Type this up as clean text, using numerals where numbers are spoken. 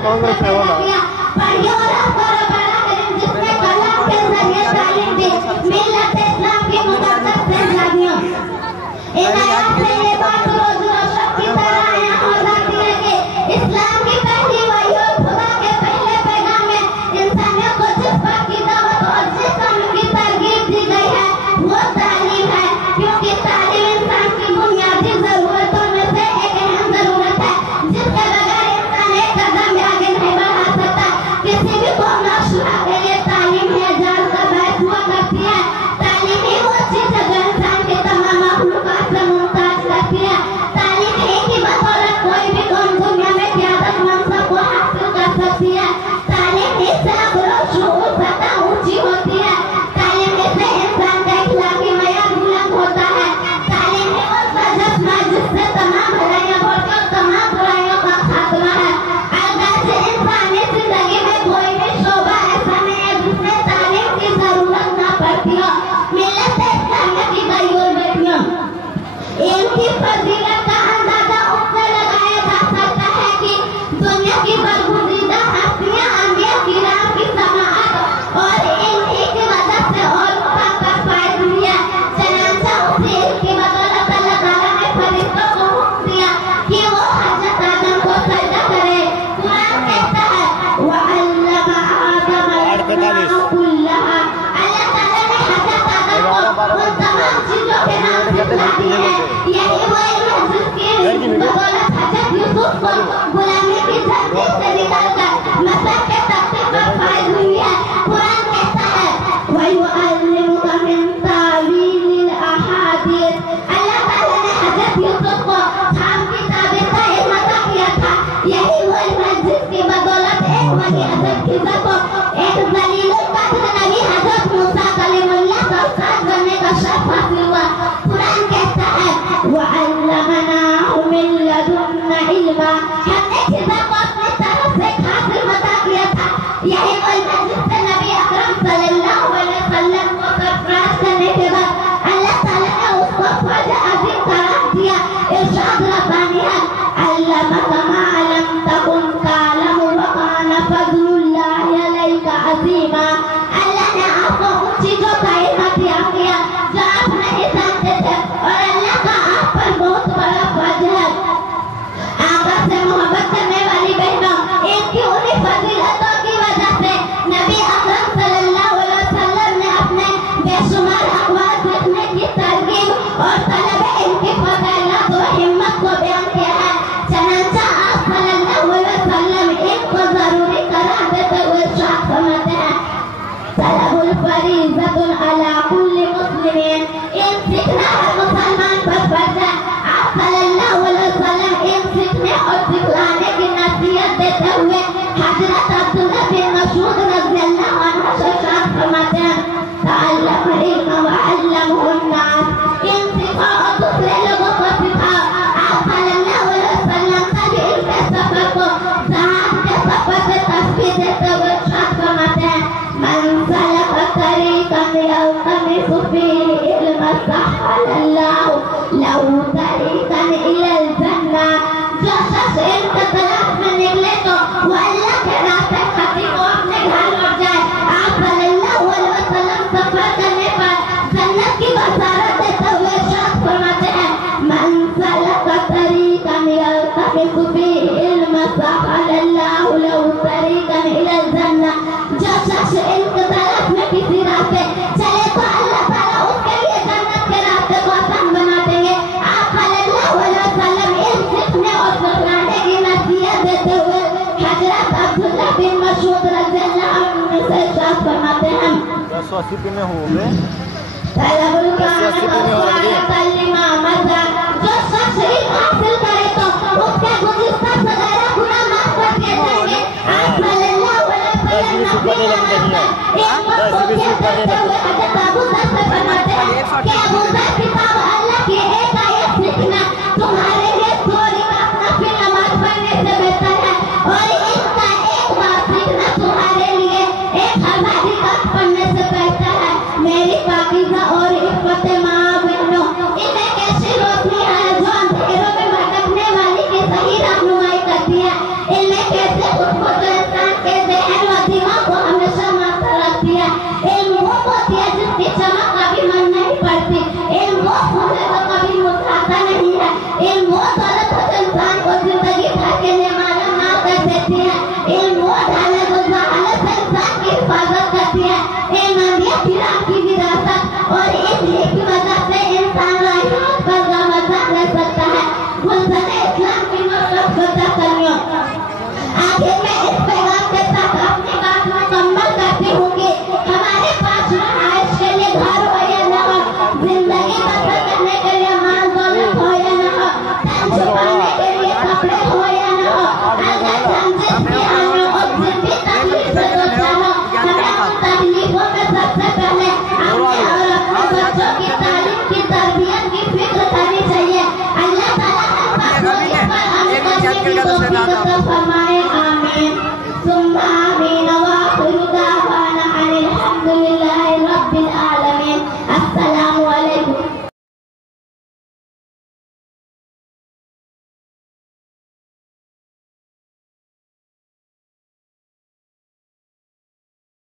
कांग्रेस है वो ना इस्लाम की पहली वही और खुदा के पहले पैगाम में इंसानियत को जिस बात की दावत और जिस काम की तरगीब दी गई है वो तालीम है, क्योंकि तालीम इंसान की बुनियादी जरूरतों में से एक अहम जरूरत है जिसके बगैर इंसान एक कदम भी आगे नहीं बढ़ा सकता। किसी भी कौम और शुरा के लिए तालीम है जान का बहस हुआ करती है। तालीम ही वो चीज है जो इंसान के तमाम मखलूकात से मुमताज करती है। तालीम एक ही बदौलत कोई भी कौम दुनिया में क़यादत मनसब को हासिल कर सकती है। तालीम से अक़ल और शऊर सतह ऊंची होती है। तालीम से इंसान का इखलाकी मयार बुलंद होता है। तालीम ही वो सजस्मा जिससे तमाम भलाइयां बढ़कर तमाम बुराइयों का खात्मा है। अगरचे इंसानी जिंदगी में कोई भी शोबा ऐसा नहीं है जिसमें तालीम की जरूरत ना पड़ती हो। मिल्लत इस्लामिया की गरीब बेटियों, इनकी फजीलत का अंदाजा उससे लगाया जा सकता है कि दुनिया की बरगुज़ीदा हस्तियां अंबिया किराम की समाअत और इन्हीं की वजह से और ताकत पाई हुई है। चनांचा उसी की बदौलत अल्लाह ताला ने फरिश्तों को हुक्म दिया कि वो हज़रत आदम को सजदा करे। कुरान कहता है वअल्लम आदम अल-अस्माअ कुल्लहा, अल्लाह ताला ने हज़रत आदम को उन तमाम चीजों के नाम सिखा दिए हैं। यही वो इल्म जिसकी बदौलत हज़रत यूसुफ को गुलामी की धरती से निकालकर मस्र के तख्ते पर फायद हुई है। कुरान कहता है वयुअल्लिमुका मिन तावीलिल अहादीस, अल्लाह ताला ने हज़रत यूसुफ को ख़ाम की ताबीर का इल्म अता किया था। यही वो इल्म जिसकी बदौलत एक वली हज़रत खिज़र को एक ज़लीलुल क़द्र नबी हज़रत मूसा कलीमुल्लाह का साथ बनने का शर्फ हासिल हुआ। कुरान कहता है वअल्लमनाहु मिन लदुन्ना इल्मा, हमने खिज़र को अपनी तरफ से खास इल्म अता किया था। यही वो इल्म जिससे नबी अकरम सल्लल्लाहु अलैहि वसल्लम को सरफराज करने के बाद अल्लाह ताला ने उसको फर्ज अज़ीम करार दिया। इरशाद रब्बानी है अल्लमका मा लम तकुन तालम व कान फज़लुल्लाहि अलैका अज़ीमा, अल्लाह ने आपको उन चीजों का इल्म अता किया जो आप नहीं जानते थे और अल्लाह का आप पर बहुत बड़ा फर्ज है। आका से मोहब्बत करने वाली बहनों, इनकी उन्हीं फजीलतों की वजह से नबी अकरम सल्लल्लाहु अलैहि वसल्लम ने अपने बेशुमार अक़वाल लिखने की तरगीब और तलब इनकी फज़ीलत व हिम्मत को बयान किया है। चनांचा आप सल्लल्लाहु अलैहि वसल्लम इनको जरूरी करार देते हुए इरशाद फरमाते हैं तलबुल फरीज़तुन अला कुल्लि मुस्लिमीन, इन सीखना हर मुसलमान पर फर्ज है। आप सल्लल्लाहु अलैहि वसल्लम इन सीखने और सिखलाने की नसीहत देते हुए हज़रत अब्दुल्लाह बिन मसऊद रज़ियल्लाहु अन्हु से इरशाद फरमाते हैं तअल्लमु इल्म व अल्लमहु अन्नास, इन सीखो और दूसरे लोगों को सिखाओ। आप सल्लल्लाहु अलैहि वसल्लम सभी इल्म के सफर को जहाज के सफर से तस्बीह देते हुए इरशाद फरमाते हैं मन सलका तरीक़न यल्तमिसु फ़ीहि इल्मन सह्हलल्लाहु लहु तरीक़न इलल जन्नह, जो शख्स इल्म की तलाश में निकले तो वो अल्लाह के रास्ते खती को अपने घर लौट जाए। आप सल्लल्लाहु अलैहि वसल्लम सफर करने पर जन्नत की बशारत देते हुए इरशाद फरमाते हैं मन सलका तरीक़न यल्तमिसु फ़ीहि इल्मन सह्हलल्लाहु लहु तरीक़न इलल जन्नह, जो शख्स इल्म की तलाश में किसी रास्ते चले तो अल्लाह ताला उसके लिए जन्नत के रास्ते को आसान बना देंगे। आप सल्लल्लाहु अलैहि वसल्लम इल्म सीखने और सिखाने की नसीहत देते हुए हज़रत अब्दुल्लाह बिन मसऊद रज़ियल्लाहु अन्हु से इरशाद फरमाते हैं 180 पिने हो गए तलबुल लिमा मज़ा, जो शख्स इल्म हासिल करे तो उसके गुज़िश्ता सग़ीरा गुनाह माफ़ कर दिए जाएंगे। आप सल्लल्लाहु अलैहि वसल्लम हज़रत अबू ज़र से फरमाते हैं कि अबू ज़र किताब अल्लाह की एक आयत सीखना तुम्हारे लिए थोड़ी रात नफिल नमाज पढ़ने से बेहतर है और इसका एक बार सीखना तुम्हारे लिए 1000 रिकात पढ़ने से बेहतर है। मेरी पाकीज़ा